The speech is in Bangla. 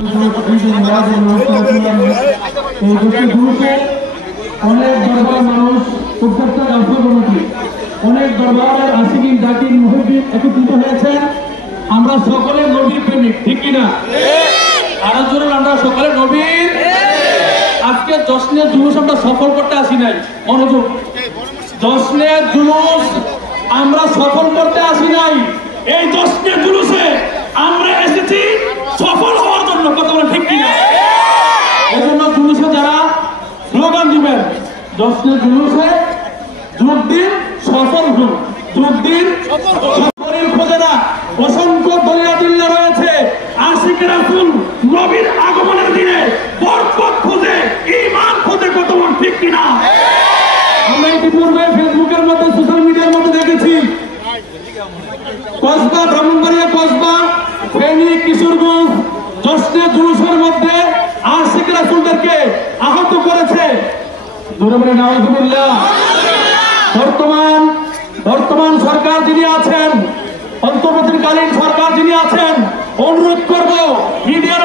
অনেক দরবার মানুষ প্রত্যেকটা রাষ্ট্রপতি অনেক দরবারের আশিকিন জাকির মুহিদ্দিন একত্রিত হয়েছেন। আমরা সকলে নবীর প্রেমিক, ঠিক কিনা? আরো জোরে আমরা সকলে নবীর। আজকে জশ্নের জুলুস আমরা সফল করতে আসি নাই, মনোযোগ। জশ্নের জুলুস আমরা সফল করতে আসি নাই, এই জশ্নের জুলুসে আমরা এসেছি সফল হওয়ার জন্য। কথা বলে ঠিক কিনা? এজন্য জুলুসে যারা স্লোগান দিবেন, জশ্নের জুলুসে যোগ দিন, সফল হন। যোগ দিন, সফলের খোঁজে না অসংখ্য দলিয়া রয়েছে। আশিক রাসূল নবীর আগমনের দিনে বরকত খোঁজে, ঈমান খোঁজে। কত বল ঠিক কিনা? আমরা ইতিপূর্বে ফেসবুকের মধ্যে, সোশ্যাল মিডিয়ার মধ্যে দেখেছি কসবা, ব্রাহ্মণবাড়িয়া কসবা, ফেনী, কিশোরগঞ্জ জশ্নে জুলুসের মধ্যে আশিক রাসূলদেরকে আহত করেছে। নাউজুবিল্লাহ। বর্তমান সরকার যিনি আছেন, অন্তর্বর্তীকালীন সরকার যিনি আছেন, অনুরোধ করব মিডিয়ার